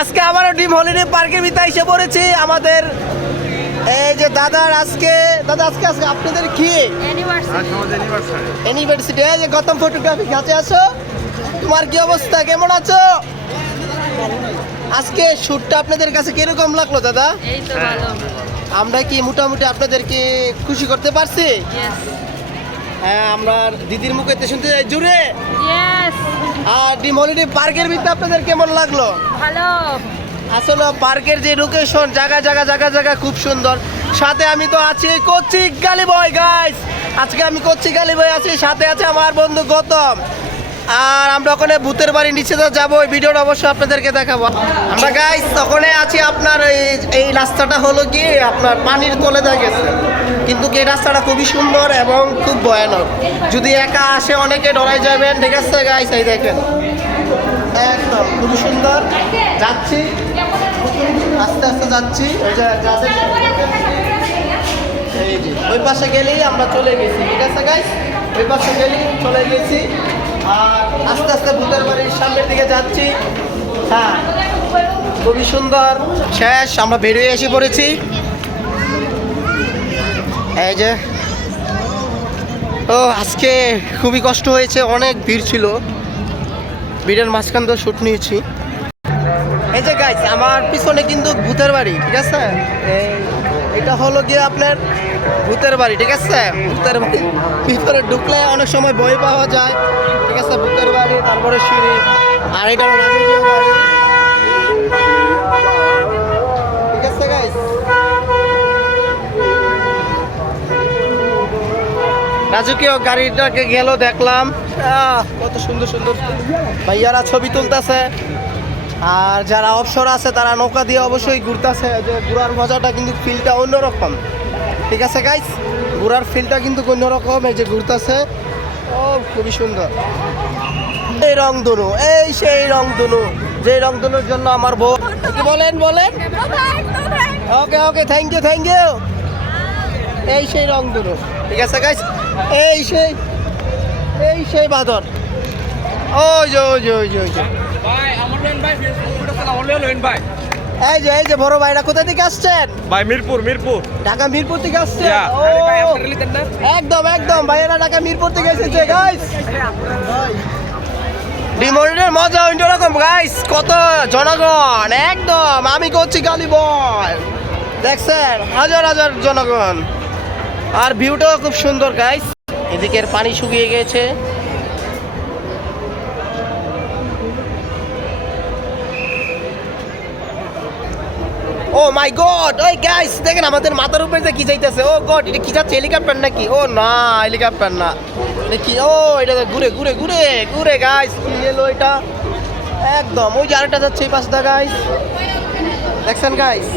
আজকে আবারও dream holiday পার্কের ভিতরে এসে পড়েছি আমাদের এই যে দাদার আজকে আপনাদের কি ইউনিভার্সিটি এই যে গৌতম ফটোগ্রাফি কাছে আছো, তোমার কি অবস্থা, কেমন আছো? আজকে শুটটা আপনাদের কাছে কিরকম লাগলো দাদা? এই তো ভালো। আমরা কি মোটামুটি আপনাদেরকে খুশি করতে পারছি? হ্যাঁ, আমরা দিদির মুখেতে শুনতে যাই জুড়ে। আর ড্রিম হলিডে পার্কের ভিতরে আপনাদের কেমন লাগলো? ভালো। আসলে পার্কের যে লোকেশন জায়গা খুব সুন্দর। সাথে আমি তো আছি কোচি গালি বয় গাইস। আজকে আমি কোচি গালি বয় আছি, সাথে আছে আমার বন্ধু গৌতম। আর আমরা ওখানে ভূতের বাড়ি নিচে তো যাবো, ওই ভিডিওটা অবশ্যই আপনাদেরকে দেখাবো। আমরা গাইস ওখানে আছি আপনার এই রাস্তাটা হলো কি আপনার পানির তলে দেখা গেছে, কিন্তু এই রাস্তাটা খুবই সুন্দর এবং খুব ভয়ানক। যদি একা আসে অনেকে ডরাই যাবেন, ঠিক আছে গাইস? এই দেখেন একদম খুবই সুন্দর। যাচ্ছি আস্তে আস্তে যাচ্ছি, ওই যে এই যে ওই পাশে গেলেই আমরা চলে গেছি, ঠিক আছে গাইস? ওই পাশে গেলেই চলে গেছি। আর আস্তে আস্তে ভূতের বাড়ির সামনের দিকে যাচ্ছি। হ্যাঁ, খুবই সুন্দর। শেষ, আমরা বেরিয়ে এসে পড়েছি। এই যে ও আজকে খুবই কষ্ট হয়েছে, অনেক ভিড় ছিল, ভিড়ের মাঝখান দিয়ে শুট নিয়েছি। এই যে গাইস আমার পিছনে কিন্তু ভূতের বাড়ি, ঠিক আছে? এটা হলো গিয়ে আপনার ভূতের বাড়ি, ঠিক আছে? ভূতের বাড়ি ভিতরে ঢুকলে অনেক সময় ভয় পাওয়া যায়, ঠিক আছে? ভূতের বাড়ি, তারপরে সিঁড়ি। আর এটা হলো রাজকীয় বাড়ি, ঠিক আছে গাইস? রাজকীয় গাড়িটাকে গেল দেখলাম, কত সুন্দর সুন্দর ভাইয়ারা ছবি তুলতেছে। আর যারা অবসর আছে তারা নৌকা দিয়ে অবশ্যই ঘুরতেছে। যে ঘোরার মজাটা কিন্তু ফিলটা অন্যরকম, ঠিক আছে গাইস? ঘোরার ফিলটা কিন্তু অন্যরকম। এই যে ঘুরতেছে, ও খুবই সুন্দর। এই রংধনু, এই সেই রংধনু, যে রংধনুর জন্য আমার বউ কি বলেন ওকে ওকে থ্যাংক ইউ। এই সেই রংধনু, ঠিক আছে গাইস? এই সেই বাদর, ওই যে এই যে বড় ভাইরা কোথা থেকে আসছেন? ভাই মিরপুর ঢাকা মিরপুর থেকে আসছে। একদম ভাইয়েরা ঢাকা মিরপুর থেকে এসেছে গাইস। ড্রিম হলিডের মজা অন্যরকম গাইস, কত জনগণ, একদম আমি করছি গালি বয়, দেখছেন হাজার জনগণ। আর ভিউটাও খুব সুন্দর গাইস। এদিকের পানি শুকিয়ে গেছে। ও মাই গড, ওই গাইস দেখেন আমাদের মাথার উপরে যে কি যাইতেছে। ও গড, এটা কি যাচ্ছে? হেলিকপ্টার নাকি? ও না, হেলিকপ্টার না, এটা কি? ও এটা ঘুরে গাইস, কি এলো এটা? একদম ওই যে আরেকটা যাচ্ছে এই পাশটা গাইস, দেখছেন গাইস?